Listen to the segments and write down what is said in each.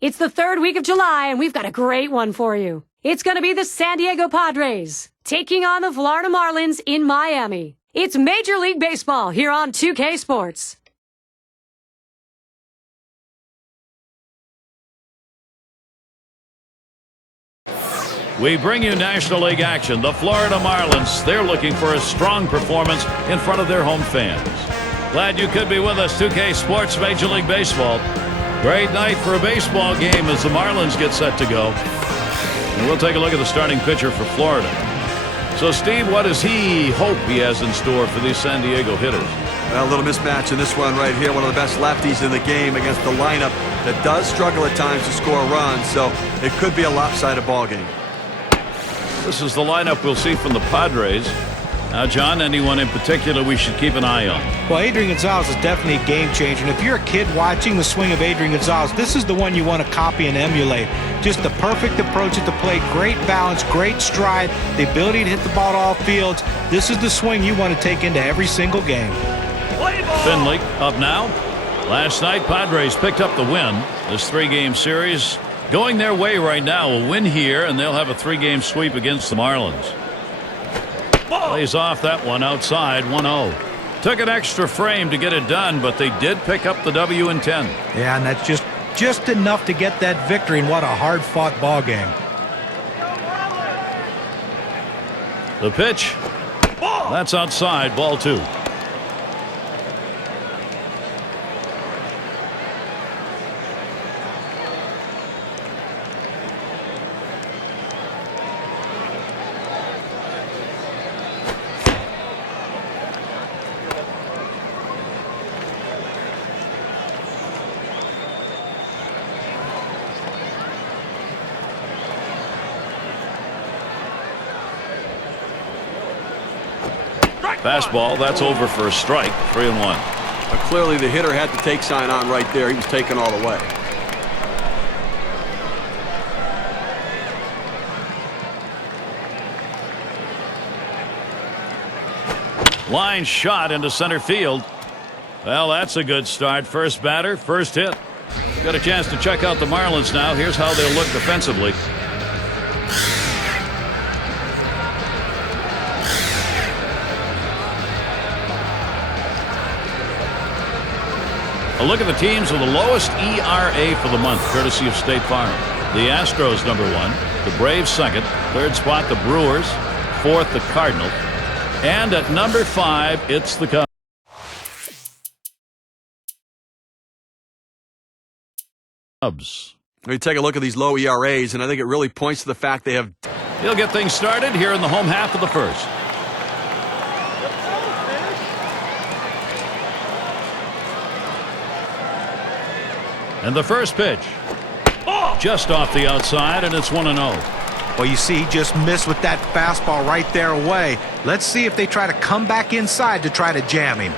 It's the third week of July, and we've got a great one for you. It's going to be the San Diego Padres taking on the Florida Marlins in Miami. It's Major League Baseball here on 2K Sports. We bring you National League action. The Florida Marlins, they're looking for a strong performance in front of their home fans. Glad you could be with us, 2K Sports Major League Baseball. Great night for a baseball game as the Marlins get set to go. And we'll take a look at the starting pitcher for Florida. So, Steve, what does he hope he has in store for these San Diego hitters? Well, a little mismatch in this one right here. One of the best lefties in the game against the lineup that does struggle at times to score runs. So it could be a lopsided ball game. This is the lineup we'll see from the Padres. Now, John, anyone in particular we should keep an eye on? Well, Adrian Gonzalez is definitely a game changer. And if you're a kid watching the swing of Adrian Gonzalez, this is the one you want to copy and emulate. Just the perfect approach at the plate, great balance, great stride, the ability to hit the ball to all fields. This is the swing you want to take into every single game. Finley up now. Last night, Padres picked up the win. This three-game series going their way right now. A win here, and they'll have a three-game sweep against the Marlins. Plays off that one outside, 1-0. Took an extra frame to get it done, but they did pick up the W in 10. Yeah, and that's just enough to get that victory, and what a hard-fought ball game. The pitch. That's outside, ball 2. Fastball, that's over for a strike, 3-1. Clearly the hitter had the take sign on right there. He was taken all the way. Line shot into center field. Well, that's a good start. First batter, first hit. Got a chance to check out the Marlins now. Here's how they'll look defensively. A look at the teams with the lowest ERA for the month, courtesy of State Farm. The Astros, #1. The Braves, 2nd. 3rd spot, the Brewers. 4th, the Cardinals. And at #5, it's the Cubs. We take a look at these low ERAs, and I think it really points to the fact they have. He'll get things started here in the home half of the first. And the first pitch. Just off the outside, and it's 1-0. Well, you see, he just missed with that fastball right there away. Let's see if they try to come back inside to try to jam him.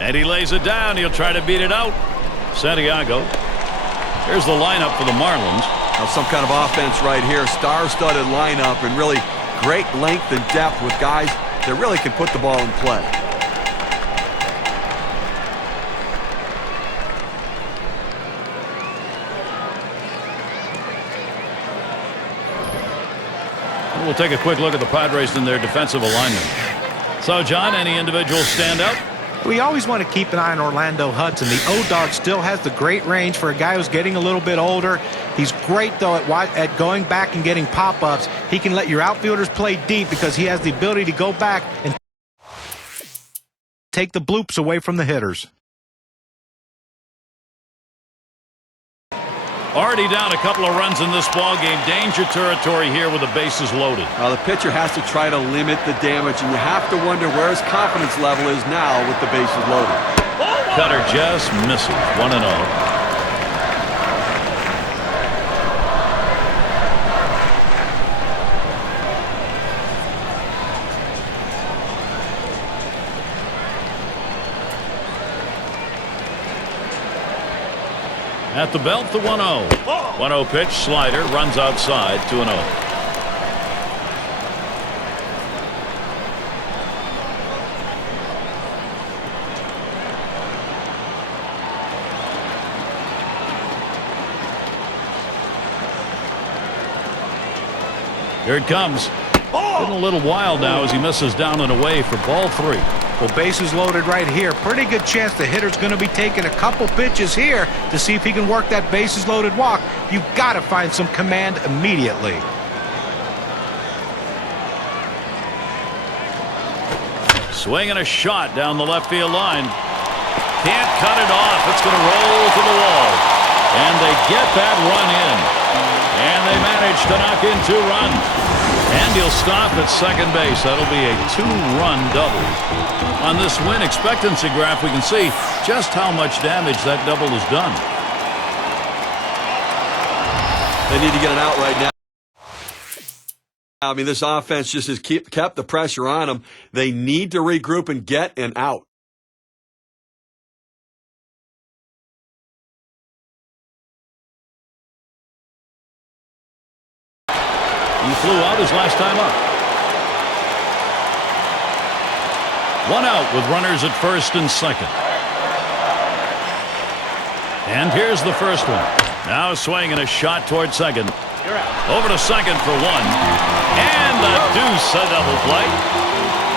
And he lays it down. He'll try to beat it out. Santiago. Here's the lineup for the Marlins. Now some kind of offense right here. Star-studded lineup and really great length and depth with guys that really can put the ball in play. We'll take a quick look at the Padres and their defensive alignment. So, John, any individuals stand out? We always want to keep an eye on Orlando Hudson. The O-Dog still has the great range for a guy who's getting a little bit older. He's great, though, at going back and getting pop-ups. He can let your outfielders play deep because he has the ability to go back and take the bloops away from the hitters. Already down a couple of runs in this ball game. Danger territory here with the bases loaded. The pitcher has to try to limit the damage, and you have to wonder where his confidence level is now with the bases loaded. Cutter just misses. 1-0. At the belt, the 1-0. 1-0 pitch, slider, runs outside, 2-0. Here it comes. Been a little while now as he misses down and away for ball 3. Well, bases loaded right here. Pretty good chance the hitter's going to be taking a couple pitches here to see if he can work that bases loaded walk. You've got to find some command immediately. Swinging a shot down the left field line. Can't cut it off. It's going to roll to the wall. And they get that run in. And they manage to knock in 2 runs. And he'll stop at second base. That'll be a 2-run double. On this win expectancy graph, we can see just how much damage that double has done. They need to get it out right now. I mean, this offense just has kept the pressure on them. They need to regroup and get an out. He flew out his last time up. 1 out with runners at first and second. And here's the first one. Now swinging a shot toward second. Over to second for 1. And the deuce, a double play.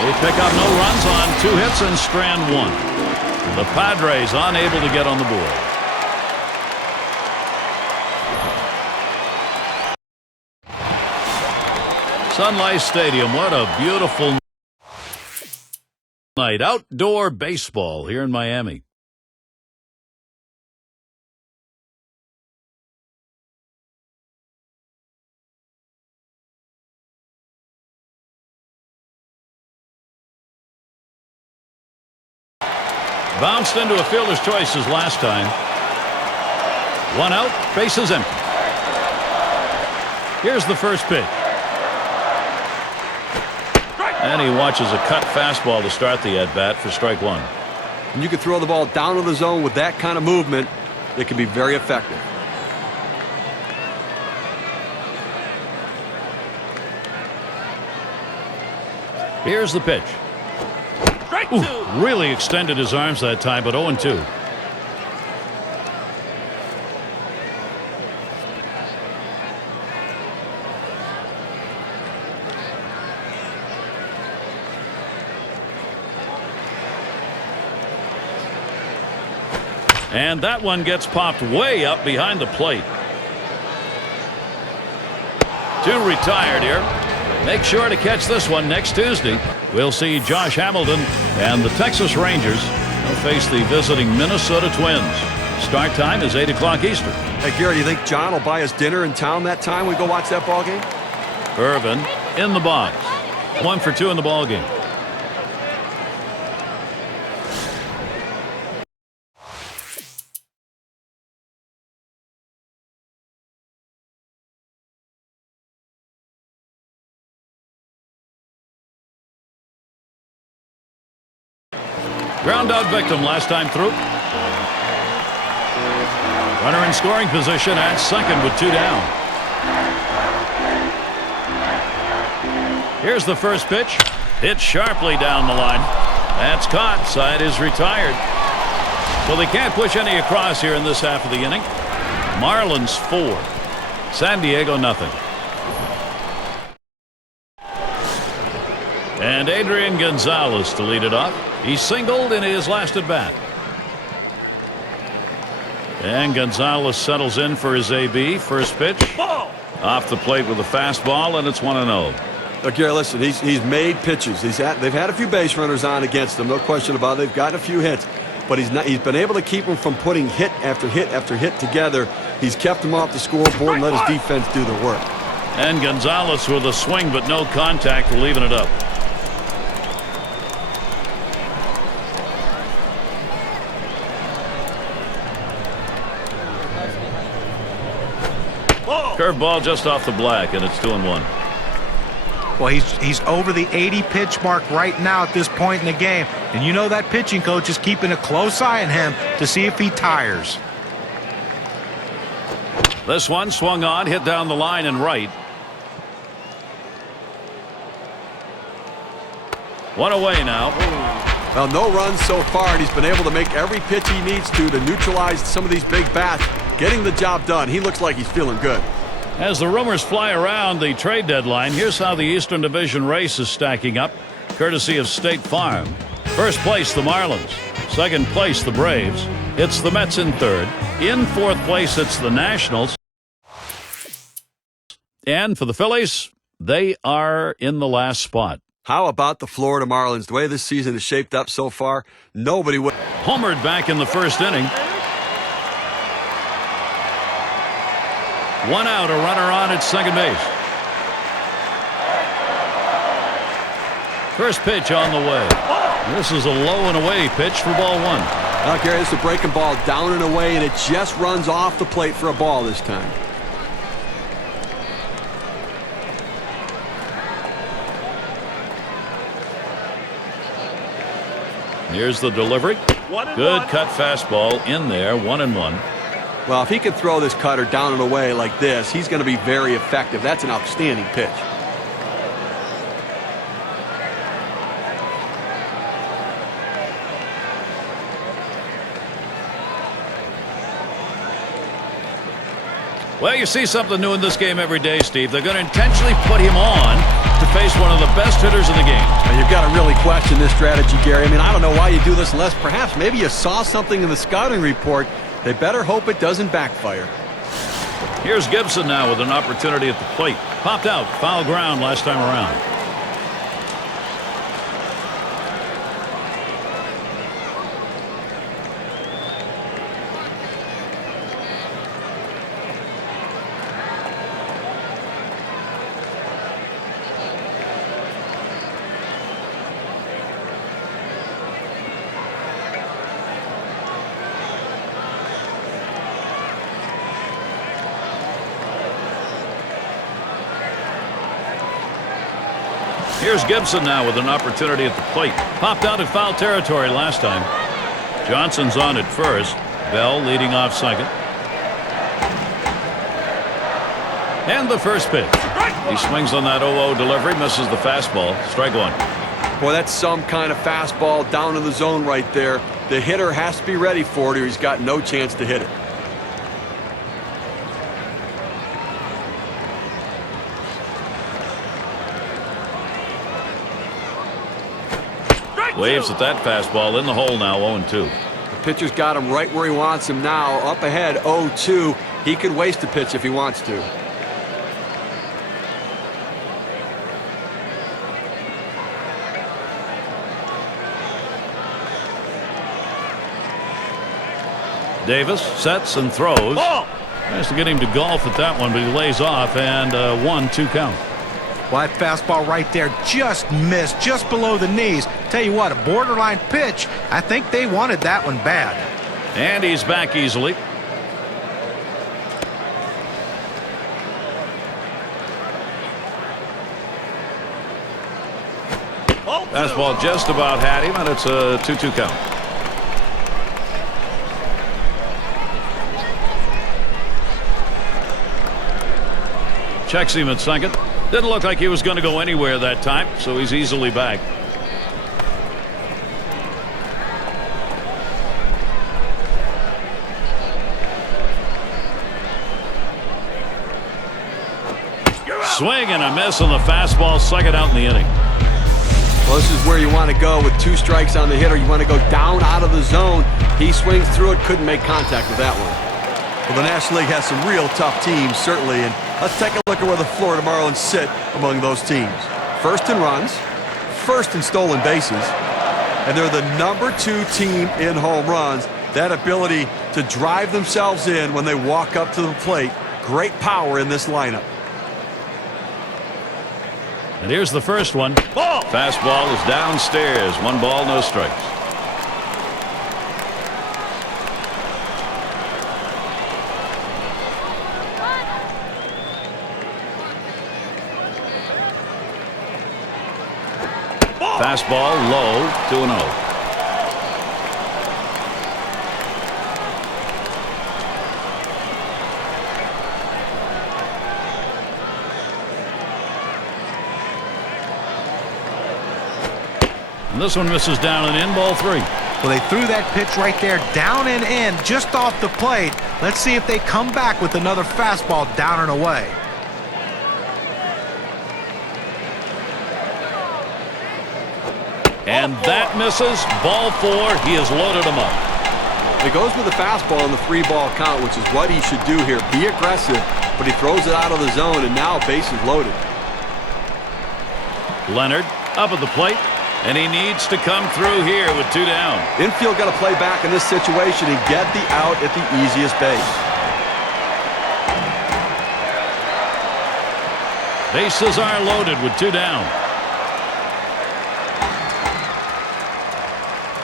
They pick up no runs on 2 hits and strand 1. The Padres unable to get on the board. Sun Life Stadium, what a beautiful night. Outdoor baseball here in Miami. Bounced into a fielder's choices last time. 1 out, bases empty. Here's the first pitch. And he watches a cut fastball to start the at-bat for strike 1. And you can throw the ball down to the zone with that kind of movement. It can be very effective. Here's the pitch. Ooh, really extended his arms that time, but 0-2. And that one gets popped way up behind the plate. 2 retired here. Make sure to catch this one next Tuesday. We'll see Josh Hamilton and the Texas Rangers. They'll face the visiting Minnesota Twins. Start time is 8 o'clock Eastern. Hey, Gary, do you think John will buy us dinner in town that time we go watch that ball game? Irvin in the box. 1 for 2 in the ball game. Ground out victim last time through. Runner in scoring position at second with 2 down. Here's the first pitch. Hit sharply down the line. That's caught. Side is retired. So they can't push any across here in this half of the inning. Marlins 4. San Diego nothing. And Adrian Gonzalez to lead it off. He singled in his last at bat. And Gonzalez settles in for his AB. First pitch. Off the plate with a fastball, and it's 1-0. Look, Gary, listen, he's made pitches. They've had a few base runners on against him, no question about it. They've gotten a few hits, but he's been able to keep them from putting hit after hit after hit together. He's kept them off the scoreboard and let his defense do the work. And Gonzalez with a swing but no contact for leaving it up. Curveball just off the black, and it's 2-1. Well, he's over the 80 pitch mark right now at this point in the game. And you know that pitching coach is keeping a close eye on him to see if he tires. This one swung on, hit down the line and right. 1 away now. Well, no runs so far, and he's been able to make every pitch he needs to neutralize some of these big bats, getting the job done. He looks like he's feeling good. As the rumors fly around the trade deadline, here's how the Eastern Division race is stacking up, courtesy of State Farm. First place, the Marlins. Second place, the Braves. It's the Mets in third. In fourth place, it's the Nationals. And for the Phillies, they are in the last spot. How about the Florida Marlins? The way this season has shaped up so far, nobody would. Homered back in the first inning. One out, a runner on at second base. First pitch on the way. This is a low and away pitch for ball one. Now, Gary, this is a breaking ball down and away, and it just runs off the plate for a ball this time. Here's the delivery. Good cut fastball in there, 1-1. Well, if he can throw this cutter down and away like this, he's going to be very effective. That's an outstanding pitch. Well, you see something new in this game every day, Steve. They're going to intentionally put him on to face one of the best hitters in the game. Now, you've got to really question this strategy, Gary. I mean, I don't know why you do this unless perhaps maybe you saw something in the scouting report. They better hope it doesn't backfire. Here's Gibson now with an opportunity at the plate. Popped out, foul ground last time around. Here's Gibson now with an opportunity at the plate. Popped out in foul territory last time. Johnson's on at first. Bell leading off second. And the first pitch. He swings on that 0-0 delivery, misses the fastball. Strike one. Boy, that's some kind of fastball down in the zone right there. The hitter has to be ready for it or he's got no chance to hit it. Waves at that fastball in the hole now, 0-2. The pitcher's got him right where he wants him now. Up ahead, 0-2. He could waste a pitch if he wants to. Davis sets and throws. Has to get him to golf at that one, but he lays off, and 1-2 count. Well, that fastball right there just missed, just below the knees. Tell you what, a borderline pitch. I think they wanted that one bad. And he's back easily. Fastball just about had him, and it's a 2-2 count. Checks him at second. Didn't look like he was going to go anywhere that time, so he's easily back. Swing and a miss on the fastball, second out in the inning. Well, this is where you want to go with 2 strikes on the hitter. You want to go down out of the zone. He swings through it, couldn't make contact with that one. Well, the National League has some real tough teams, certainly, and let's take a look at where the Florida Marlins sit among those teams. First in runs, first in stolen bases, and they're the #2 team in home runs. That ability to drive themselves in when they walk up to the plate, great power in this lineup. And here's the first one. Fastball is downstairs. 1 ball, no strikes. Fastball low, 2-0. And this one misses down and in, ball 3. Well, they threw that pitch right there down and in, just off the plate. Let's see if they come back with another fastball down and away. And that misses. Ball 4. He has loaded him up. He goes with the fastball on the 3-ball count, which is what he should do here. Be aggressive, but he throws it out of the zone, and now base is loaded. Leonard up at the plate, and he needs to come through here with 2 down. Infield got to play back in this situation and get the out at the easiest base. Bases are loaded with 2 down.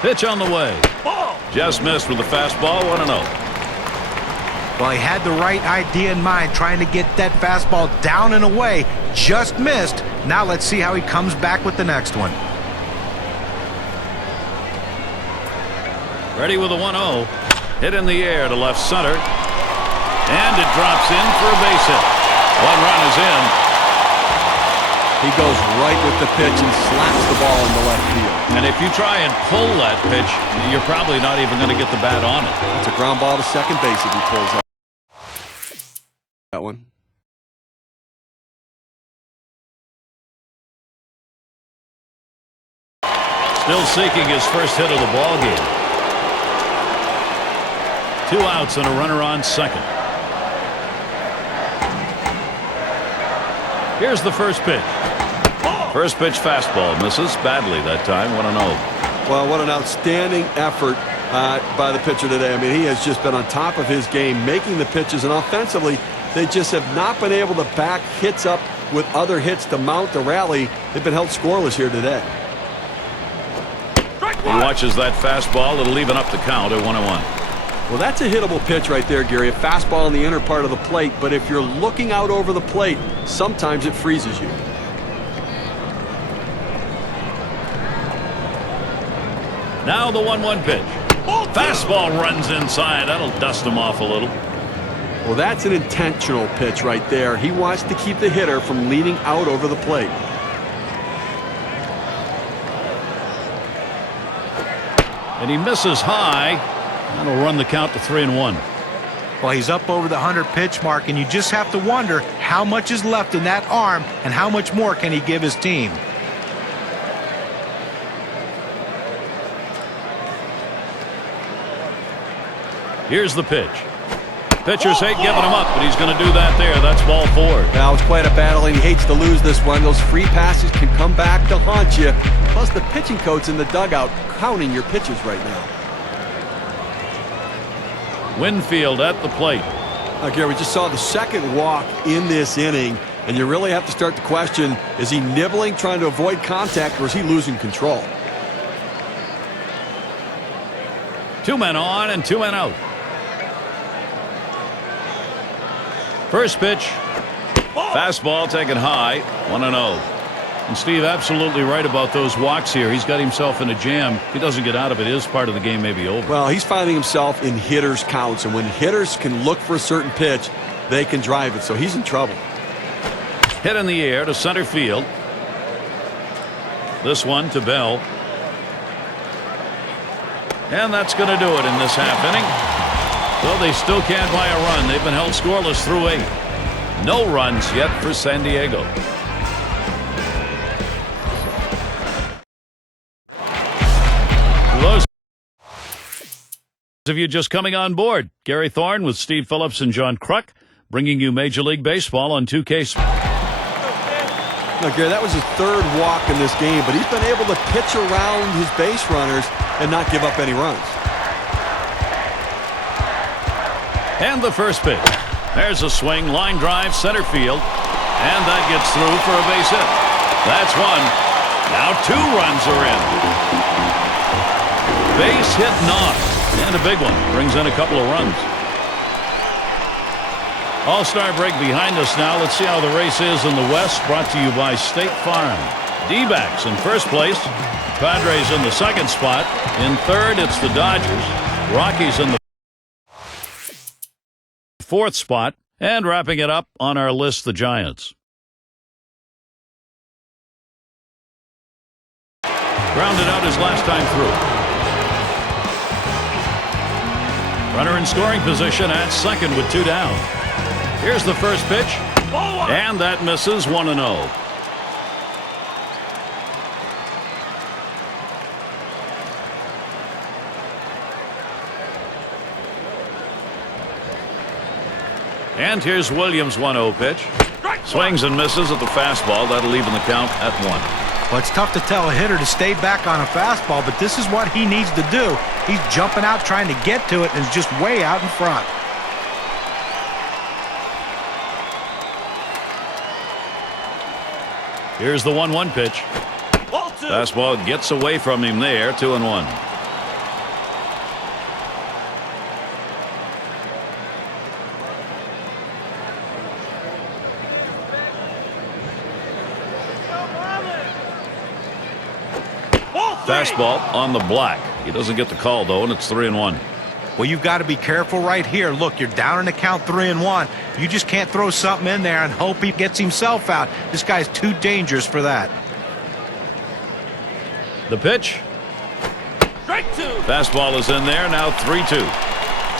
Pitch on the way. Just missed with the fastball, 1-0. Well, he had the right idea in mind, trying to get that fastball down and away. Just missed. Now let's see how he comes back with the next one. Ready with a 1-0. Hit in the air to left center. And it drops in for a base hit. 1 run is in. He goes right with the pitch and slaps the ball into left field. And if you try and pull that pitch, you're probably not even going to get the bat on it. It's a ground ball to second base if he pulls that one. Still seeking his first hit of the ball game. 2 outs and a runner on second. Here's the first pitch. First pitch fastball misses badly that time. 1-0. Well, what an outstanding effort by the pitcher today. I mean, he has just been on top of his game, making the pitches, and offensively, they just have not been able to back hits up with other hits to mount the rally. They've been held scoreless here today. He watches that fastball. It'll even up the count at 1-1. Well, that's a hittable pitch right there, Gary. A fastball in the inner part of the plate, but if you're looking out over the plate, sometimes it freezes you. Now the 1-1 pitch. Fastball runs inside. That'll dust him off a little. Well, that's an intentional pitch right there. He wants to keep the hitter from leaning out over the plate. And he misses high. That'll run the count to 3-1. Well, he's up over the 100 pitch mark, and you just have to wonder how much is left in that arm and how much more can he give his team. Here's the pitch. Pitchers hate giving him up, but he's going to do that there. That's ball 4. Now it's quite a battle, and he hates to lose this one. Those free passes can come back to haunt you. Plus, the pitching coach in the dugout counting your pitches right now. Winfield at the plate. Now, Gary, we just saw the second walk in this inning, and you really have to start to question, is he nibbling, trying to avoid contact, or is he losing control? 2 men on and 2 men out. First pitch. Fastball taken high. 1-0. And Steve, absolutely right about those walks here. He's got himself in a jam. If he doesn't get out of it, his part of the game may be over. Well, he's finding himself in hitters' counts, and when hitters can look for a certain pitch, they can drive it, so he's in trouble. Hit in the air to center field. This one to Bell. And that's going to do it in this half inning. Well, they still can't buy a run. They've been held scoreless through 8. No runs yet for San Diego. Those of you just coming on board, Gary Thorne with Steve Phillips and John Kruk, bringing you Major League Baseball on 2K. Now, Gary, that was his 3rd walk in this game, but he's been able to pitch around his base runners and not give up any runs. And the first pitch. There's a swing, line drive, center field. And that gets through for a base hit. That's 1. Now 2 runs are in. Base hit knock. And a big one. Brings in a couple of runs. All-Star break behind us now. Let's see how the race is in the West. Brought to you by State Farm. D-backs in first place. Padres in the 2nd spot. In 3rd, it's the Dodgers. Rockies in the 4th spot. And wrapping it up on our list, the Giants. Grounded out his last time through. Runner in scoring position at second with 2 down. Here's the first pitch. And that misses. 1-0. And here's Williams' 1-0 pitch. Swings and misses at the fastball. That'll even the count at 1. Well, it's tough to tell a hitter to stay back on a fastball, but this is what he needs to do. He's jumping out trying to get to it and is just way out in front. Here's the 1-1 pitch. Fastball gets away from him there. 2-1. Fastball on the block. He doesn't get the call, though, and it's 3-1. Well, you've got to be careful right here. Look, you're down in the count 3-1. You just can't throw something in there and hope he gets himself out. This guy's too dangerous for that. The pitch. Fastball is in there. Now 3-2.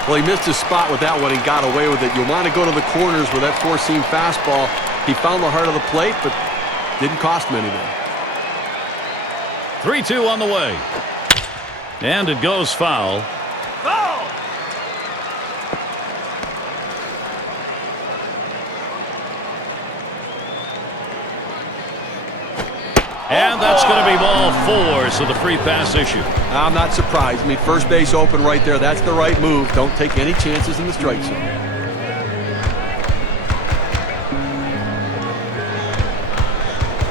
Well, he missed his spot with that one and got away with it. You want to go to the corners with that four-seam fastball. He found the heart of the plate, but didn't cost him anything. 3-2 on the way. And it goes foul. And that's going to be ball 4, so the free pass issue. I'm not surprised. I mean, first base open right there. That's the right move. Don't take any chances in the strike zone.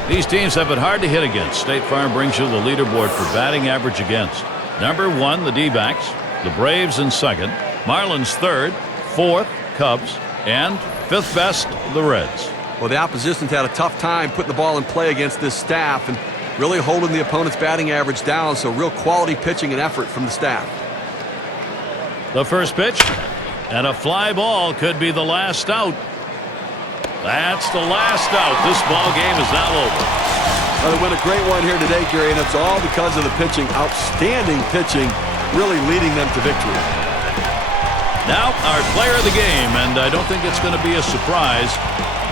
These teams have been hard to hit against. State Farm brings you the leaderboard for batting average against. Number 1, the D-backs. The Braves in second. Marlins third. Fourth, Cubs. And fifth best, the Reds. Well, the opposition's had a tough time putting the ball in play against this staff and really holding the opponent's batting average down, so real quality pitching and effort from the staff. The first pitch, and a fly ball could be the last out. That's the last out. This ball game is now over. Well, they win a great one here today, Gary, and it's all because of the pitching. Outstanding pitching, really leading them to victory. Now, our player of the game, and I don't think it's going to be a surprise.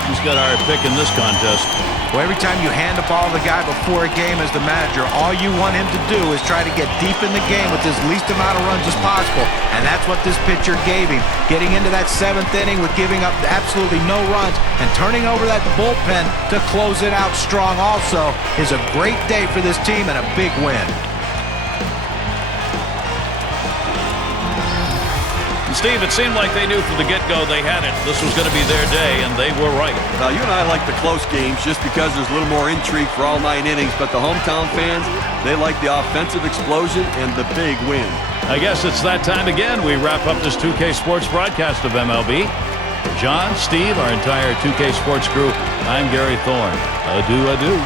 He's got our pick in this contest. Well, every time you hand the ball to the guy before a game as the manager, all you want him to do is try to get deep in the game with as least amount of runs as possible. And that's what this pitcher gave him. Getting into that 7th inning with giving up absolutely no runs and turning over that bullpen to close it out strong also is a great day for this team and a big win. Steve, it seemed like they knew from the get-go they had it. This was going to be their day, and they were right. Now, you and I like the close games just because there's a little more intrigue for all 9 innings, but the hometown fans, they like the offensive explosion and the big win. I guess it's that time again. We wrap up this 2K Sports broadcast of MLB. For John, Steve, our entire 2K Sports crew, I'm Gary Thorne. Adieu, adieu.